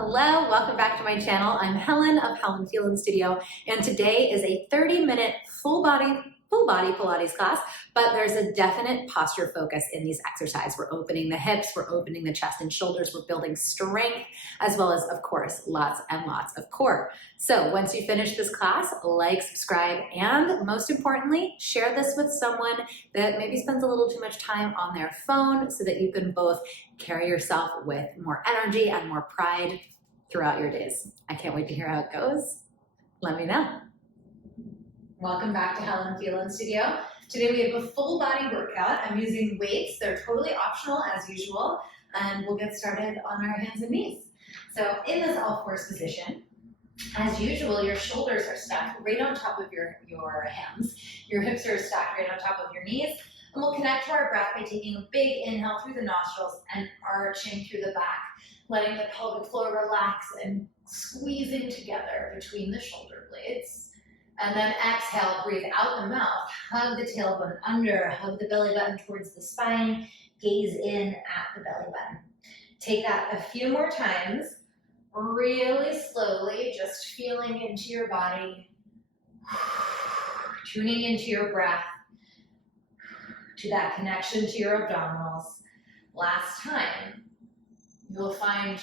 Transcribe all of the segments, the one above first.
Hello, welcome back to my channel. I'm Helen of Phelan Studio, and today is a 30-minute full body Pilates class, but there's a definite posture focus in these exercises. We're opening the hips, we're opening the chest and shoulders, we're building strength, as well as, of course, lots and lots of core. So once you finish this class, like, subscribe, and most importantly, share this with someone that maybe spends a little too much time on their phone so that you can both carry yourself with more energy and more pride throughout your days. I can't wait to hear how it goes. Let me know. Welcome back to Phelan Studio. Today we have a full body workout. I'm using weights. They're totally optional as usual, and we'll get started on our hands and knees. So in this all fours position, as usual, your shoulders are stacked right on top of your hands. Your hips are stacked right on top of your knees. And we'll connect to our breath by taking a big inhale through the nostrils and arching through the back, letting the pelvic floor relax and squeezing together between the shoulder blades. And then exhale, breathe out the mouth, hug the tailbone under, hug the belly button towards the spine, gaze in at the belly button. Take that a few more times, really slowly, just feeling into your body, tuning into your breath, to that connection to your abdominals. Last time, you'll find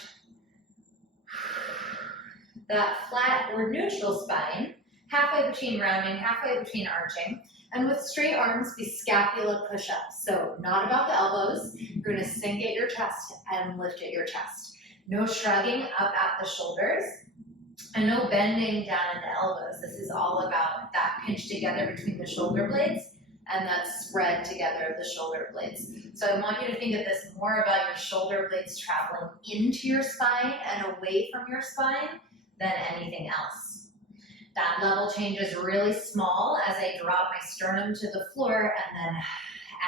that flat or neutral spine, halfway between rounding, halfway between arching, and with straight arms, be scapula push-ups. So not about the elbows, you're gonna sink at your chest and lift at your chest. No shrugging up at the shoulders, and no bending down at the elbows. This is all about that pinch together between the shoulder blades and that spread together of the shoulder blades. So I want you to think of this more about your shoulder blades traveling into your spine and away from your spine than anything else. That level change is really small as I drop my sternum to the floor and then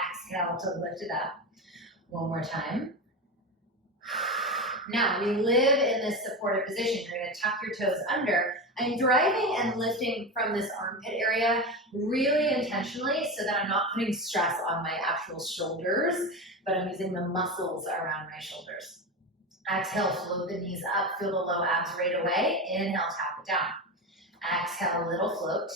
exhale to lift it up. One more time. Now, we live in this supported position. You're gonna tuck your toes under. I'm driving and lifting from this armpit area really intentionally so that I'm not putting stress on my actual shoulders, but I'm using the muscles around my shoulders. Exhale, float the knees up, feel the low abs right away. Inhale, tap it down. Exhale, little float.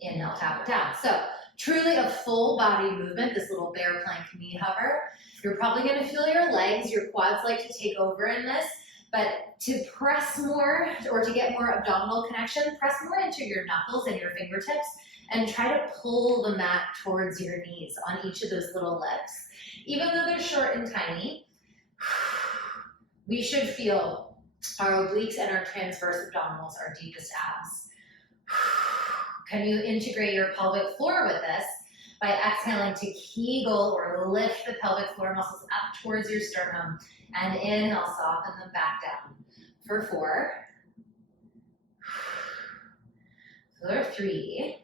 Inhale, tap it down. So truly a full body movement, this little bear plank knee hover. You're probably gonna feel your legs, your quads like to take over in this, but to press more or to get more abdominal connection, press more into your knuckles and your fingertips and try to pull the mat towards your knees on each of those little legs. Even though they're short and tiny, we should feel our obliques and our transverse abdominals, our deepest abs. Can you integrate your pelvic floor with this by exhaling to kegel or lift the pelvic floor muscles up towards your sternum, and inhale, soften them back down for 4, for 3,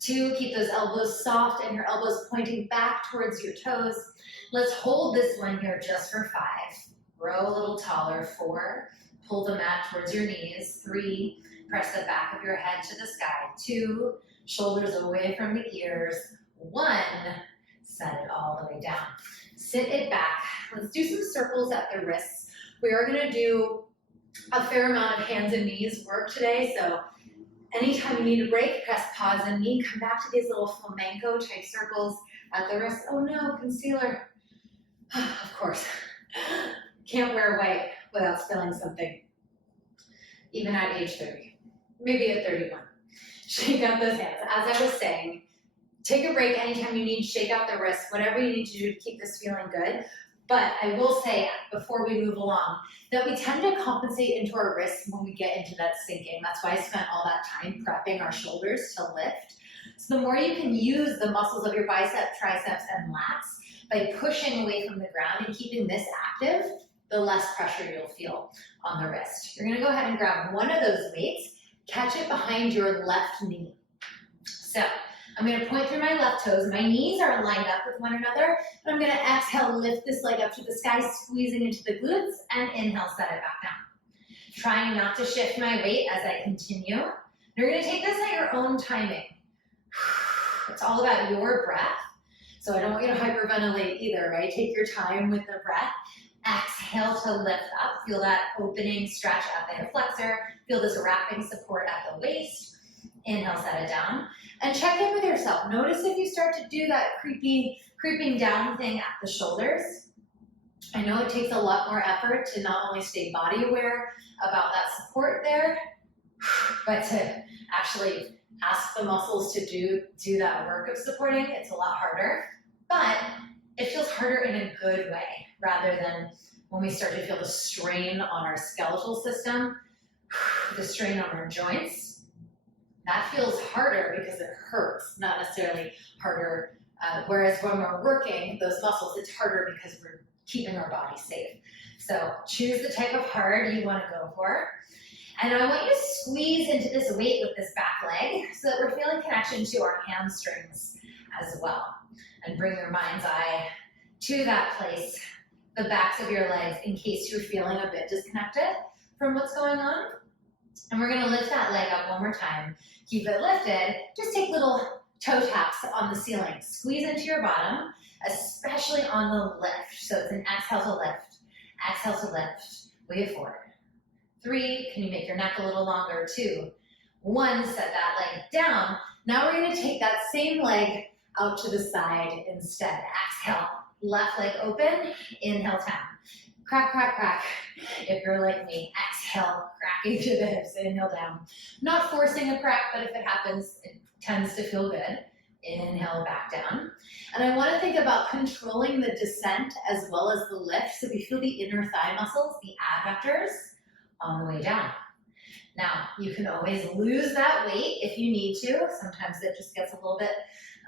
2, keep those elbows soft and your elbows pointing back towards your toes. Let's hold this one here just for 5. Grow a little taller. 4, pull the mat towards your knees. 3, press the back of your head to the sky. 2, shoulders away from the ears. 1, set it all the way down. Sit it back. Let's do some circles at the wrists. We are gonna do a fair amount of hands and knees work today, so anytime you need a break, press pause and knee, come back to these little flamenco type circles at the wrist. Oh no, concealer. Of course, can't wear white without spilling something, even at age 30, maybe at 31. Shake out those hands. As I was saying, take a break anytime you need, shake out the wrists, whatever you need to do to keep this feeling good. But I will say, before we move along, that we tend to compensate into our wrists when we get into that sinking. That's why I spent all that time prepping our shoulders to lift. So the more you can use the muscles of your biceps, triceps, and lats by pushing away from the ground and keeping this active, the less pressure you'll feel on the wrist. You're gonna go ahead and grab one of those weights, catch it behind your left knee. So I'm gonna point through my left toes. My knees are lined up with one another, and I'm gonna exhale, lift this leg up to the sky, squeezing into the glutes, and inhale, set it back down. Trying not to shift my weight as I continue. You're gonna take this at your own timing. It's all about your breath. So I don't want you to hyperventilate either, right? Take your time with the breath. Exhale. exhale to lift up. Feel that opening stretch at the hip flexor. Feel this wrapping support at the waist. Inhale, set it down. And check in with yourself. Notice if you start to do that creeping down thing at the shoulders. I know it takes a lot more effort to not only stay body aware about that support there, but to actually ask the muscles to do that work of supporting. It's a lot harder, but it feels harder in a good way rather than when we start to feel the strain on our skeletal system, the strain on our joints. That feels harder because it hurts, not necessarily harder. Whereas when we're working those muscles, it's harder because we're keeping our body safe. So choose the type of hard you want to go for. And I want you to squeeze into this weight with this back leg so that we're feeling connection to our hamstrings as well. And bring your mind's eye to that place, the backs of your legs, in case you're feeling a bit disconnected from what's going on. And we're gonna lift that leg up one more time. Keep it lifted. Just take little toe taps on the ceiling. Squeeze into your bottom, especially on the lift. So it's an exhale to lift. Exhale to lift. Wave forward. 3, can you make your neck a little longer? 2, 1, set that leg down. Now we're gonna take that same leg out to the side instead. Exhale, left leg open, inhale, down. Crack, crack, crack. If you're like me, exhale, cracking to the hips, inhale, down. Not forcing a crack, but if it happens, it tends to feel good. Inhale, back down. And I wanna think about controlling the descent as well as the lift, so we feel the inner thigh muscles, the adductors, on the way down. Now, you can always lose that weight if you need to. Sometimes it just gets a little bit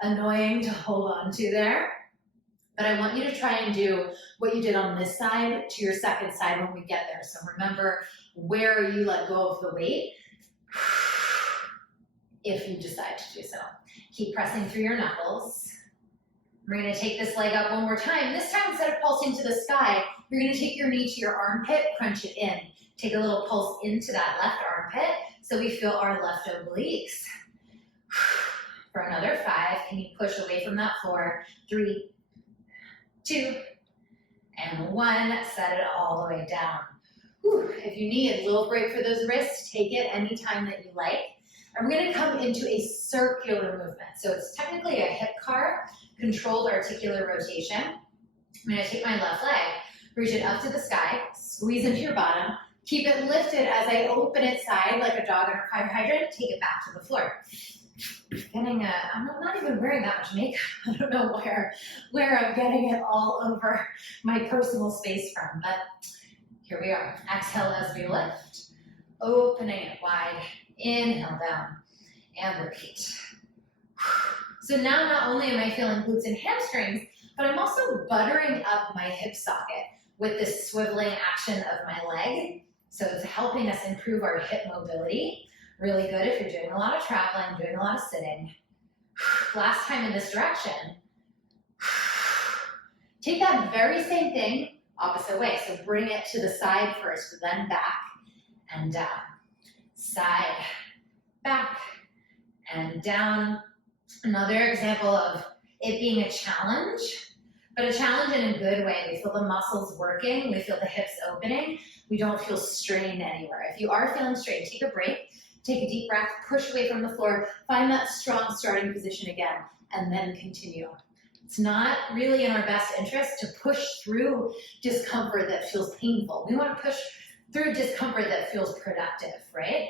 annoying to hold on to there. But I want you to try and do what you did on this side to your second side when we get there. So remember where you let go of the weight if you decide to do so. Keep pressing through your knuckles. We're gonna take this leg up one more time. This time, instead of pulsing to the sky, you're gonna take your knee to your armpit, crunch it in. Take a little pulse into that left armpit so we feel our left obliques. For another 5, can you push away from that floor? 3, 2, and 1. Set it all the way down. Whew. If you need a little break for those wrists, take it anytime that you like. And we're gonna come into a circular movement. So it's technically a hip car, controlled articular rotation. I'm gonna take my left leg, reach it up to the sky, squeeze into your bottom, keep it lifted as I open it side like a dog in a fire hydrant, take it back to the floor. I'm not even wearing that much makeup. I don't know where I'm getting it all over my personal space from, but here we are. Exhale as we lift, opening it wide, inhale down, and repeat. So now not only am I feeling glutes and hamstrings, but I'm also buttering up my hip socket with this swiveling action of my leg. So it's helping us improve our hip mobility. Really good if you're doing a lot of traveling, doing a lot of sitting. Last time in this direction. Take that very same thing, opposite way. So bring it to the side first, then back and down. Side, back, and down. Another example of it being a challenge, but a challenge in a good way. We feel the muscles working, we feel the hips opening, we don't feel strained anywhere. If you are feeling strained, take a break, take a deep breath, push away from the floor, find that strong starting position again, and then continue. It's not really in our best interest to push through discomfort that feels painful. We want to push through discomfort that feels productive, right?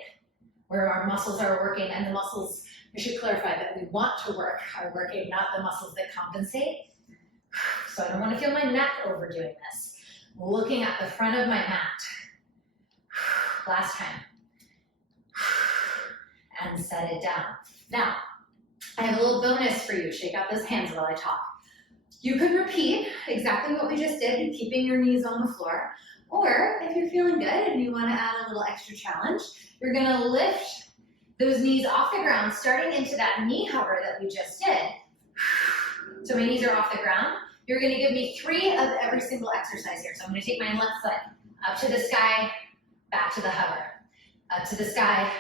Where our muscles are working, and the muscles, I should clarify that we want to work are working, not the muscles that compensate. So I don't want to feel my neck overdoing this. Looking at the front of my mat. Last time. And set it down. Now, I have a little bonus for you. Shake out those hands while I talk. You can repeat exactly what we just did, keeping your knees on the floor. Or if you're feeling good and you want to add a little extra challenge, you're going to lift those knees off the ground, starting into that knee hover that we just did. So my knees are off the ground. You're going to give me 3 of every single exercise here. So I'm going to take my left foot up to the sky, back to the hover. Up to the sky,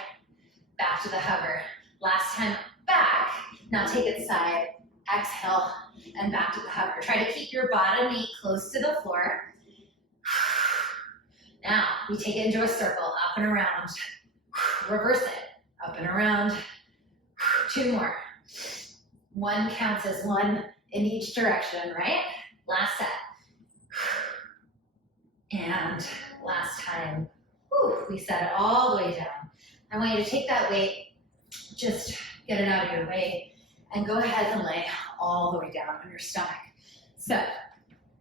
back to the hover. Last time back. Now take it side, exhale, and back to the hover. Try to keep your bottom knee close to the floor. Now, we take it into a circle, up and around. Reverse it, up and around. 2 more. 1 counts as 1 in each direction, right? Last set. And last time. Whew, we set it all the way down. I want you to take that weight, just get it out of your way, and go ahead and lay all the way down on your stomach. So,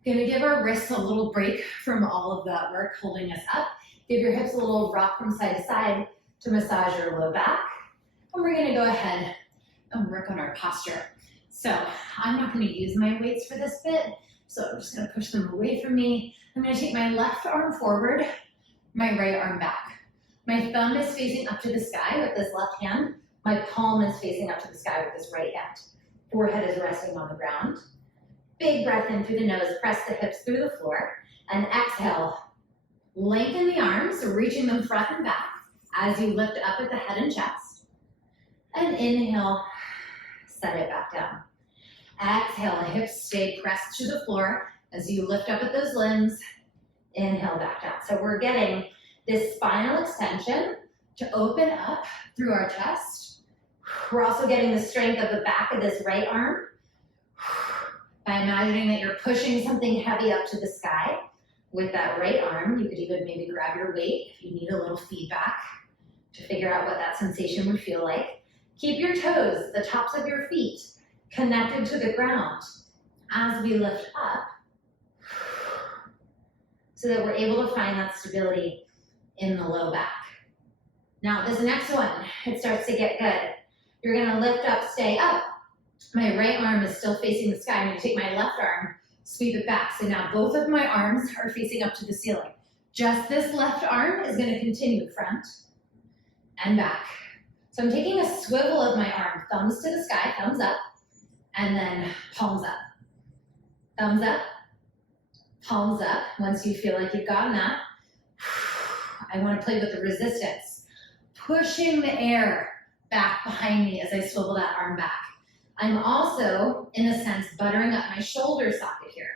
gonna give our wrists a little break from all of that work holding us up. Give your hips a little rock from side to side to massage your low back. And we're gonna go ahead and work on our posture. So, I'm not gonna use my weights for this bit, so I'm just gonna push them away from me. I'm gonna take my left arm forward, my right arm back. My thumb is facing up to the sky with this left hand. My palm is facing up to the sky with this right hand. Forehead is resting on the ground. Big breath in through the nose, press the hips through the floor, and exhale. Lengthen the arms, reaching them front and back as you lift up at the head and chest. And inhale, set it back down. Exhale, hips stay pressed to the floor as you lift up at those limbs. Inhale, back down. So we're getting this spinal extension to open up through our chest. We're also getting the strength of the back of this right arm by imagining that you're pushing something heavy up to the sky with that right arm. You could even maybe grab your weight if you need a little feedback to figure out what that sensation would feel like. Keep your toes, the tops of your feet, connected to the ground as we lift up so that we're able to find that stability in the low back. Now this next one, it starts to get good. You're gonna lift up, stay up. My right arm is still facing the sky. I'm gonna take my left arm, sweep it back. So now both of my arms are facing up to the ceiling. Just this left arm is gonna continue front and back. So I'm taking a swivel of my arm, thumbs to the sky, thumbs up, and then palms up. Thumbs up, palms up. Once you feel like you've gotten that, I want to play with the resistance. Pushing the air back behind me as I swivel that arm back. I'm also, in a sense, buttering up my shoulder socket here.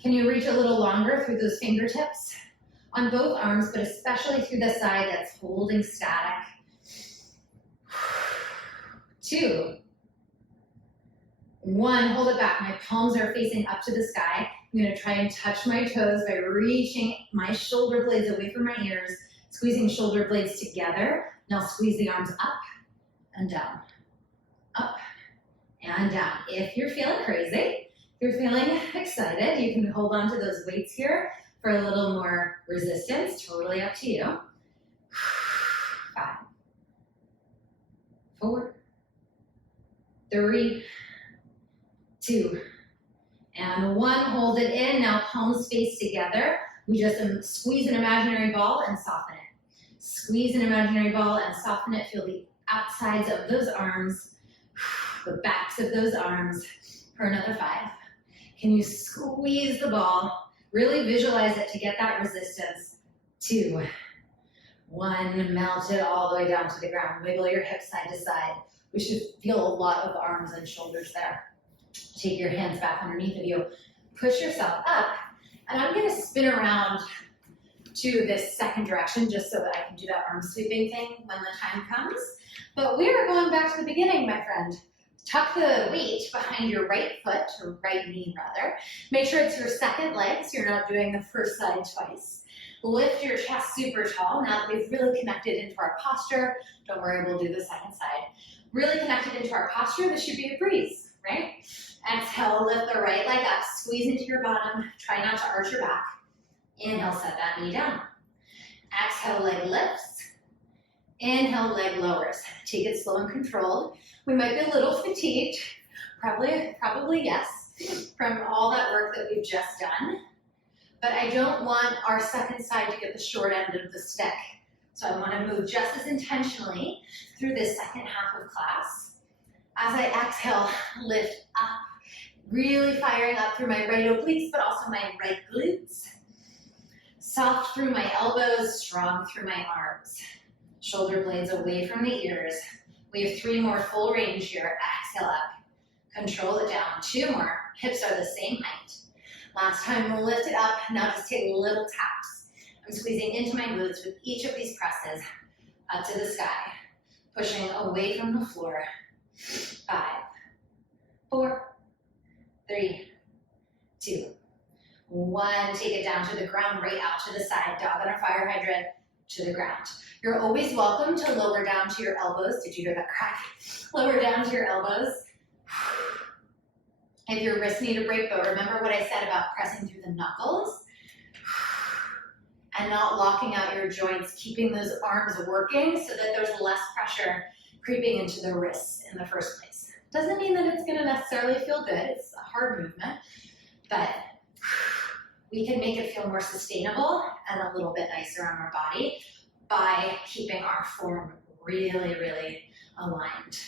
Can you reach a little longer through those fingertips? On both arms, but especially through the side that's holding static. 2, 1, hold it back. My palms are facing up to the sky. I'm gonna try and touch my toes by reaching my shoulder blades away from my ears, squeezing shoulder blades together. Now squeeze the arms up and down, up and down. If you're feeling crazy, if you're feeling excited, you can hold on to those weights here for a little more resistance, totally up to you. 5, 4, 3, 2, and 1. Hold it in. Now palms face together. We just squeeze an imaginary ball and soften it. Squeeze an imaginary ball and soften it. Feel the outsides of those arms, the backs of those arms for another 5. Can you squeeze the ball? Really visualize it to get that resistance. 2, 1, melt it all the way down to the ground. Wiggle your hips side to side. We should feel a lot of arms and shoulders there. Take your hands back underneath of you. Push yourself up. And I'm going to spin around to this second direction just so that I can do that arm sweeping thing when the time comes. But we are going back to the beginning, my friend. Tuck the weight behind your right foot, or right knee rather. Make sure it's your second leg so you're not doing the first side twice. Lift your chest super tall. Now that we've really connected into our posture, don't worry, we'll do the second side. Really connected into our posture, this should be a breeze, right? Exhale, lift the right leg up, squeeze into your bottom, try not to arch your back. Inhale, set that knee down. Exhale, leg lifts. Inhale, leg lowers. Take it slow and controlled. We might be a little fatigued, probably yes, from all that work that we've just done. But I don't want our second side to get the short end of the stick. So I want to move just as intentionally through this second half of class. As I exhale, lift up, really firing up through my right obliques, but also my right glutes. Soft through my elbows, strong through my arms. Shoulder blades away from the ears. We have 3 more full range here. Exhale up, control it down. 2 more, hips are the same height. Last time we'll lift it up, now just take little taps. I'm I'm squeezing into my glutes with each of these presses up to the sky, pushing away from the floor. 5, 4, 3, 2, 1. Take it down to the ground, right out to the side. Dog on a fire hydrant to the ground. You're always welcome to lower down to your elbows. Did you hear that crack? Lower down to your elbows. If your wrists need a break, but remember what I said about pressing through the knuckles and not locking out your joints, keeping those arms working so that there's less pressure creeping into the wrists in the first place. Doesn't mean that it's gonna necessarily feel good. It's a hard movement, but we can make it feel more sustainable and a little bit nicer on our body by keeping our form really, really aligned.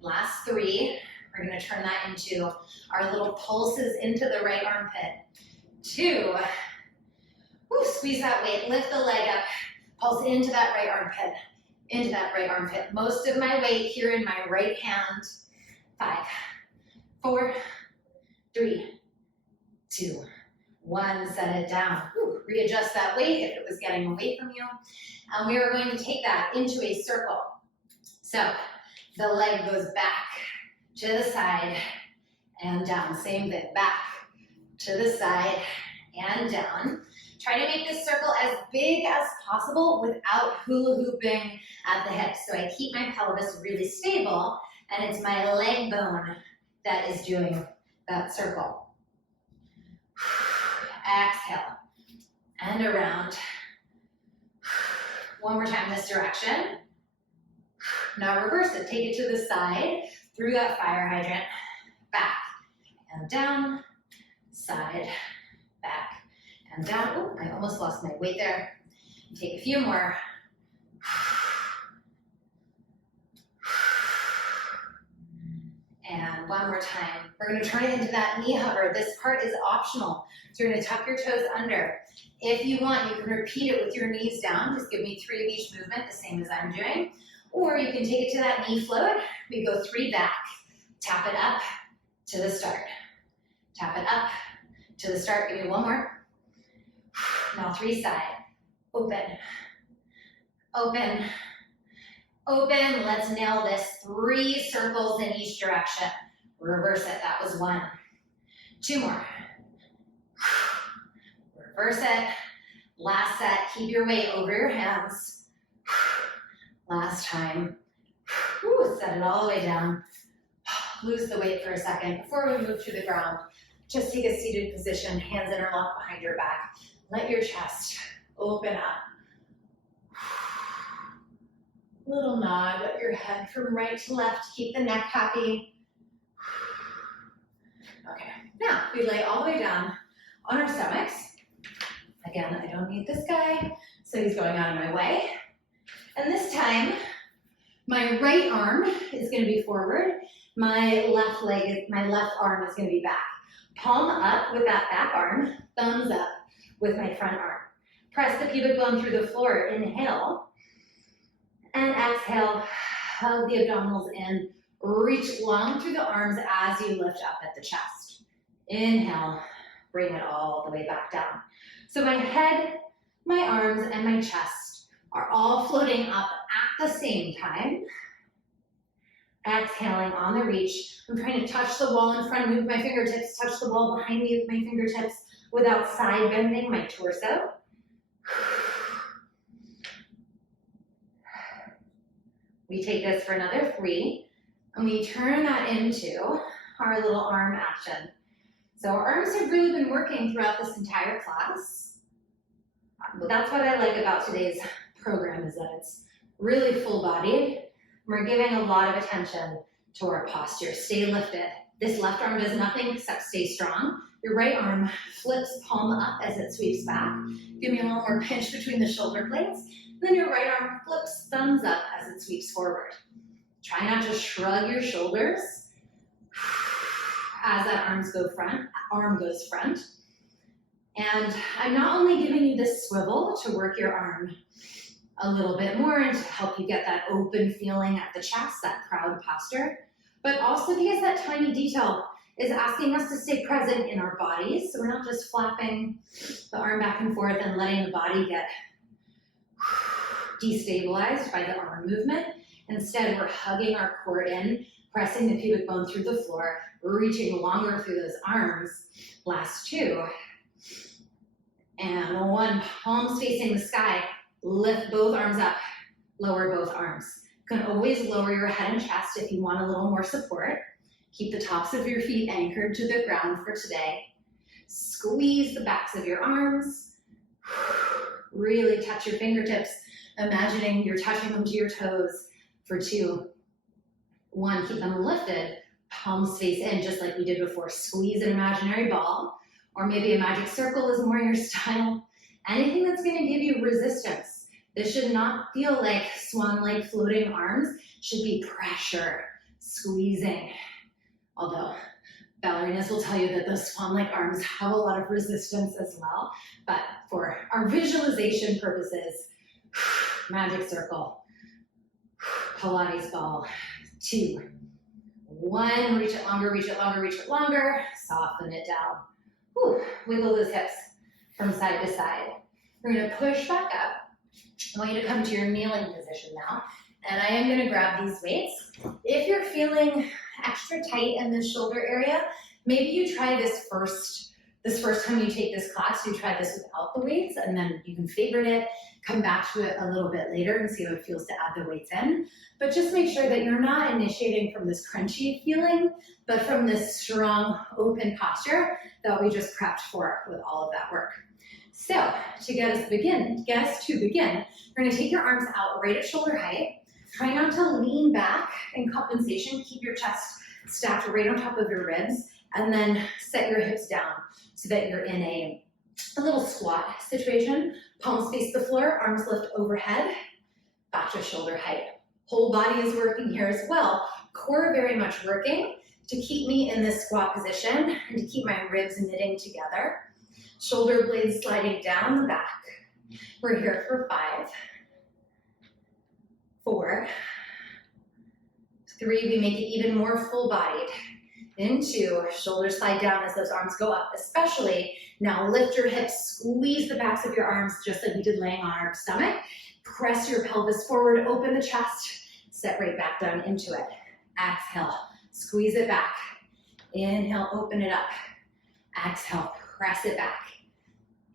Last 3, we're gonna turn that into our little pulses into the right armpit. 2, woo, squeeze that weight, lift the leg up, pulse into that right armpit, into that right armpit. Most of my weight here in my right hand. 5, 4, 3, 2, 1, set it down. Whew, readjust that weight if it was getting away from you. And we are going to take that into a circle. So the leg goes back to the side and down. Same thing, back to the side and down. Try to make this circle as big as possible without hula hooping at the hips. So I keep my pelvis really stable, and it's my leg bone that is doing that circle. Exhale, and around. One more time this direction. Now reverse it, take it to the side, through that fire hydrant, back and down, side, back and down. Oh, I almost lost my weight there. Take a few more. And one more time. We're gonna turn it into that knee hover. This part is optional. So you're gonna tuck your toes under. If you want, you can repeat it with your knees down. Just give me 3 of each movement, the same as I'm doing. Or you can take it to that knee float. We go 3 back. Tap it up to the start. Tap it up to the start. Give me 1 more. Now 3 side. Open. Open. Open. Let's nail this. 3 circles in each direction. Reverse it. That was 1. 2 more. Reverse it. Last set. Keep your weight over your hands. Last time. Woo, set it all the way down. Lose the weight for a second. Before we move to the ground, just take a seated position, hands interlocked behind your back. Let your chest open up. Little nod of your head from right to left. Keep the neck happy. Okay, now we lay all the way down on our stomachs. Again, I don't need this guy, so he's going out of my way. And this time, my right arm is going to be forward. My left arm is going to be back. Palm up with that back arm, thumbs up with my front arm. Press the pubic bone through the floor. Inhale. And exhale, hug the abdominals in. Reach long through the arms as you lift up at the chest. Inhale, bring it all the way back down. So my head, my arms, and my chest are all floating up at the same time. Exhaling on the reach. I'm trying to touch the wall in front of me with my fingertips, touch the wall behind me with my fingertips without side bending my torso. We take this for another 3, and we turn that into our little arm action. So our arms have really been working throughout this entire class. But that's what I like about today's program, is that it's really full-bodied. We're giving a lot of attention to our posture. Stay lifted. This left arm does nothing except stay strong. Your right arm flips palm up as it sweeps back. Give me a little more pinch between the shoulder blades. Then your right arm flips thumbs up as it sweeps forward. Try not to shrug your shoulders as that arm goes front. And I'm not only giving you this swivel to work your arm a little bit more and to help you get that open feeling at the chest, that proud posture, but also because that tiny detail is asking us to stay present in our bodies. So we're not just flapping the arm back and forth and letting the body get destabilized by the arm movement. Instead, we're hugging our core in, pressing the pubic bone through the floor, reaching longer through those arms. Last 2. And 1, palms facing the sky. Lift both arms up, lower both arms. You can always lower your head and chest if you want a little more support. Keep the tops of your feet anchored to the ground for today. Squeeze the backs of your arms. Really touch your fingertips, imagining you're touching them to your toes for 2. 1, keep them lifted, palms face in just like we did before. Squeeze an imaginary ball, or maybe a magic circle is more your style. Anything that's going to give you resistance. This should not feel like swan-like floating arms. It should be pressure, squeezing. Although ballerinas will tell you that those swan-like arms have a lot of resistance as well. But for our visualization purposes, magic circle, Pilates ball, 2, 1, reach it longer, reach it longer, reach it longer, soften it down. Whew. Wiggle those hips from side to side. We're gonna push back up. I want you to come to your kneeling position now. And I am gonna grab these weights. If you're feeling extra tight in the shoulder area, maybe you try this first time you take this class, you try this without the weights, and then you can favorite it, come back to it a little bit later and see how it feels to add the weights in. But just make sure that you're not initiating from this crunchy feeling, but from this strong, open posture that we just prepped for with all of that work. So to get us to begin, you're gonna take your arms out right at shoulder height. Try not to lean back in compensation. Keep your chest stacked right on top of your ribs, and then set your hips down so that you're in a little squat situation. Palms face the floor, arms lift overhead, back to shoulder height. Whole body is working here as well. Core very much working to keep me in this squat position and to keep my ribs knitting together. Shoulder blades sliding down the back. We're here for 5, 4, 3, we make it even more full-bodied. In 2, shoulders slide down as those arms go up, especially now lift your hips, squeeze the backs of your arms just like we did laying on our stomach. Press your pelvis forward, open the chest, set right back down into it. Exhale, squeeze it back. Inhale, open it up. Exhale, press it back.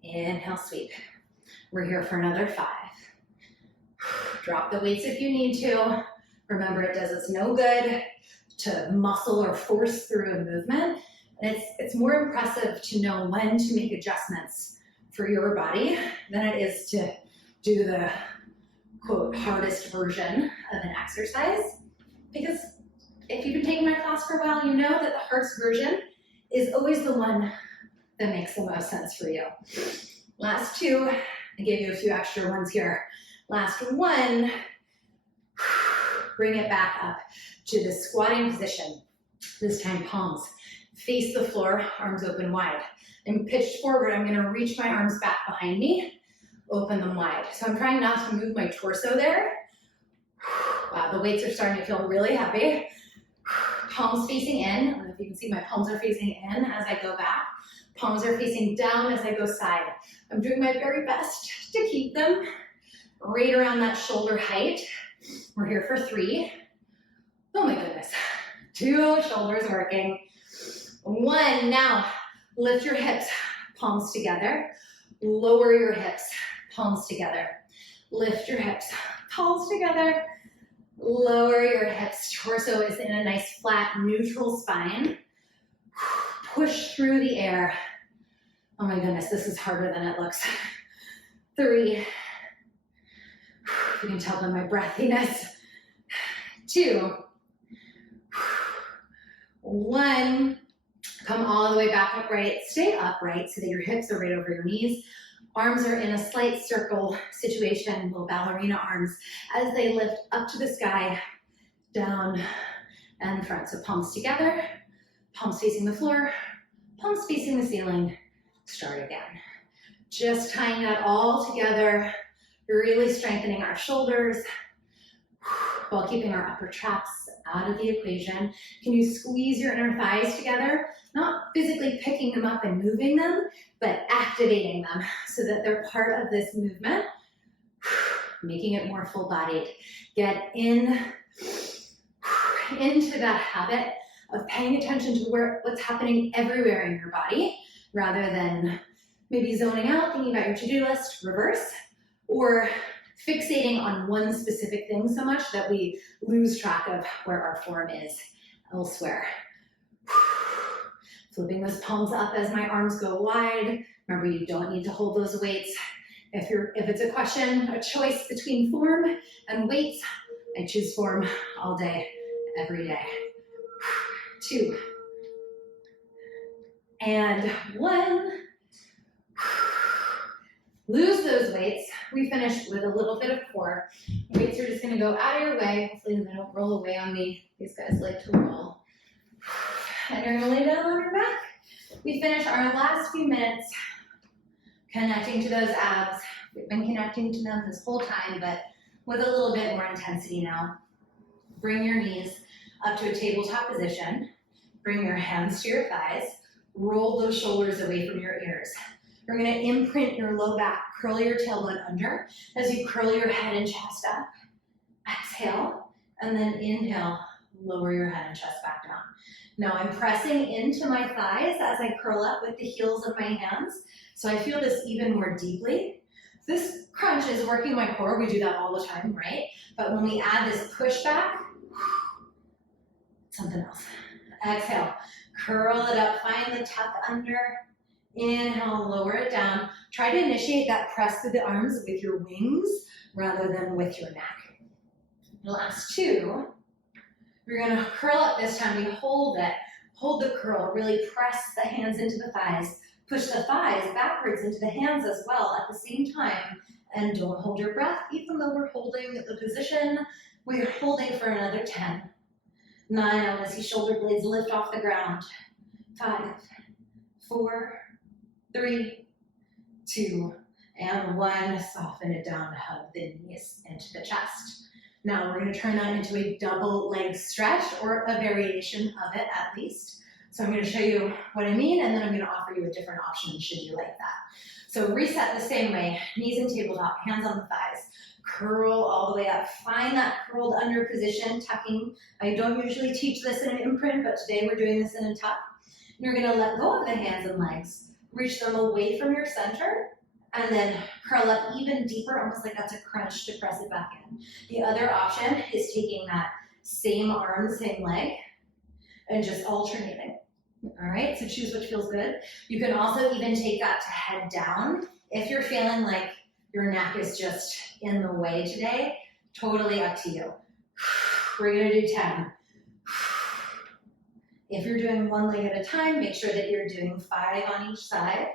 Inhale, sweep. We're here for another 5. Drop the weights if you need to. Remember, it does us no good to muscle or force through a movement. And it's more impressive to know when to make adjustments for your body than it is to do the, quote, hardest version of an exercise. Because if you've been taking my class for a while, you know that the hardest version is always the one that makes the most sense for you. Last 2, I gave you a few extra ones here. Last 1, bring it back up to the squatting position. This time palms face the floor, arms open wide. And pitched forward, I'm gonna reach my arms back behind me, open them wide. So I'm trying not to move my torso there. Wow, the weights are starting to feel really heavy. Palms facing in. I don't know if you can see my palms are facing in as I go back. Palms are facing down as I go side. I'm doing my very best to keep them right around that shoulder height. We're here for 3. Oh my goodness. 2 shoulders working. 1, now lift your hips, palms together. Lower your hips, palms together. Lift your hips, palms together. Lower your hips. Torso is in a nice flat neutral spine. Push through the air. Oh my goodness, this is harder than it looks. 3. You can tell by my breathiness. 2. 1. Come all the way back upright. Stay upright so that your hips are right over your knees. Arms are in a slight circle situation, little ballerina arms, as they lift up to the sky, down and front. So palms together, palms facing the floor, palms facing the ceiling. Start again. Just tying that all together, really strengthening our shoulders while keeping our upper traps out of the equation. Can you squeeze your inner thighs together? Not physically picking them up and moving them, but activating them so that they're part of this movement, making it more full-bodied. Get into that habit of paying attention to what's happening everywhere in your body, rather than maybe zoning out, thinking about your to-do list, reverse, or fixating on one specific thing so much that we lose track of where our form is elsewhere. Flipping those palms up as my arms go wide. Remember, you don't need to hold those weights. If it's a question, a choice between form and weights, I choose form all day, every day. 2 and 1. Lose those weights. We finished with a little bit of core. Weights are just gonna go out of your way. Hopefully they don't roll away on me. These guys like to roll. And you're gonna lay down on your back. We finished our last few minutes connecting to those abs. We've been connecting to them this whole time, but with a little bit more intensity now. Bring your knees up to a tabletop position. Bring your hands to your thighs. Roll those shoulders away from your ears. You're gonna imprint your low back, curl your tailbone under as you curl your head and chest up. Exhale, and then inhale, lower your head and chest back down. Now I'm pressing into my thighs as I curl up with the heels of my hands, so I feel this even more deeply. This crunch is working my core. We do that all the time, right? But when we add this push back, something else. Exhale, curl it up, find the tuck under. Inhale, lower it down. Try to initiate that press through the arms with your wings rather than with your neck. The last 2, we're gonna curl up this time. We hold it, hold the curl, really press the hands into the thighs, push the thighs backwards into the hands as well at the same time, and don't hold your breath. Even though we're holding the position, we're holding for another 10. 9, I wanna see shoulder blades lift off the ground. 5, 4, 3, 2, and 1. Soften it down, hug the knees into the chest. Now we're going to turn that into a double leg stretch, or a variation of it at least. So I'm going to show you what I mean, and then I'm going to offer you a different option should you like that. So reset the same way, knees in tabletop, hands on the thighs. Curl all the way up. Find that curled under position, tucking. I don't usually teach this in an imprint, but today we're doing this in a tuck. And you're going to let go of the hands and legs. Reach them away from your center, and then curl up even deeper, almost like that's a crunch to press it back in. The other option is taking that same arm, same leg, and just alternating. All right, so choose what feels good. You can also even take that to head down. If you're feeling like your neck is just in the way today, totally up to you. We're gonna do 10. If you're doing one leg at a time, make sure that you're doing 5 on each side.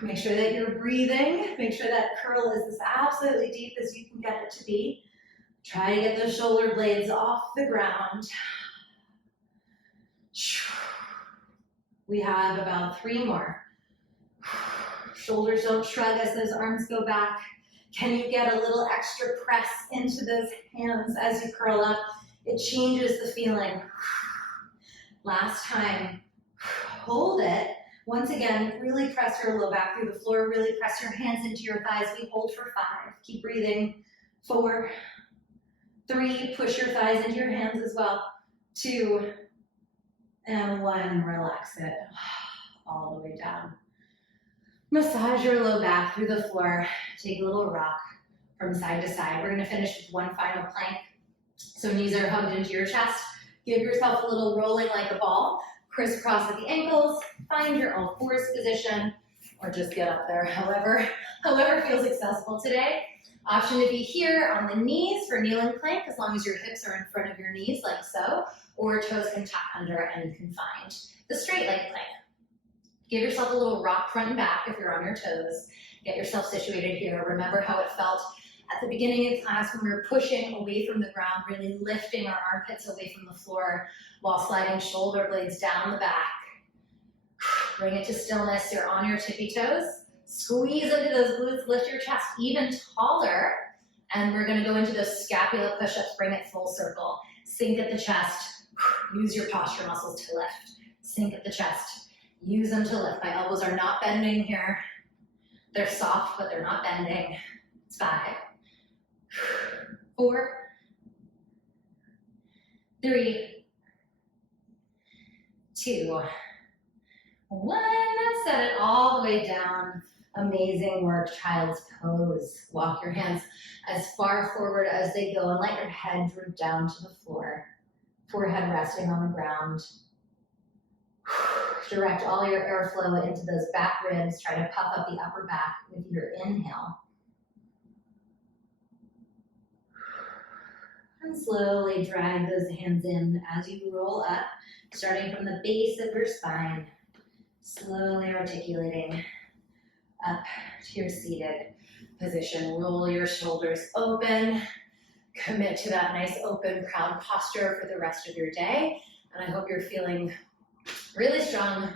Make sure that you're breathing. Make sure that curl is as absolutely deep as you can get it to be. Try to get those shoulder blades off the ground. We have about 3 more. Shoulders don't shrug as those arms go back. Can you get a little extra press into those hands as you curl up? It changes the feeling. Last time, hold it. Once again, really press your low back through the floor, really press your hands into your thighs. We hold for 5, keep breathing. 4, 3, push your thighs into your hands as well. 2, and 1, relax it all the way down. Massage your low back through the floor. Take a little rock from side to side. We're gonna finish with one final plank. So knees are hugged into your chest. Give yourself a little rolling like a ball. Crisscross at the ankles. Find your all fours position, or just get up there, however feels accessible today. Option to be here on the knees for kneeling plank, as long as your hips are in front of your knees like so, or toes can tuck under and you can find the straight leg plank. Give yourself a little rock front and back if you're on your toes. Get yourself situated here. Remember how it felt at the beginning of class when we were pushing away from the ground, really lifting our armpits away from the floor while sliding shoulder blades down the back. Bring it to stillness. You're on your tippy toes. Squeeze into those glutes. Lift your chest even taller And we're gonna go into those scapula push-ups, bring it full circle. Sink at the chest, use your posture muscles to lift. Sink at the chest, use them to lift. My elbows are not bending here. They're soft, but they're not bending. It's 5, 4, 3, 2, 1. Set it all the way down. Amazing work, child's pose. Walk your hands as far forward as they go and let your head droop down to the floor. Forehead resting on the ground. Direct all your airflow into those back ribs. Try to puff up the upper back with your inhale. And slowly drag those hands in as you roll up, starting from the base of your spine. Slowly articulating up to your seated position. Roll your shoulders open. Commit to that nice open, proud posture for the rest of your day. And I hope you're feeling really strong,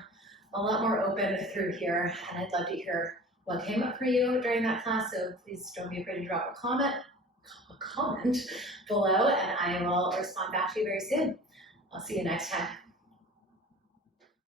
a lot more open through here. And I'd love to hear what came up for you during that class. So please don't be afraid to drop a comment below, and I will respond back to you very soon. I'll see you next time.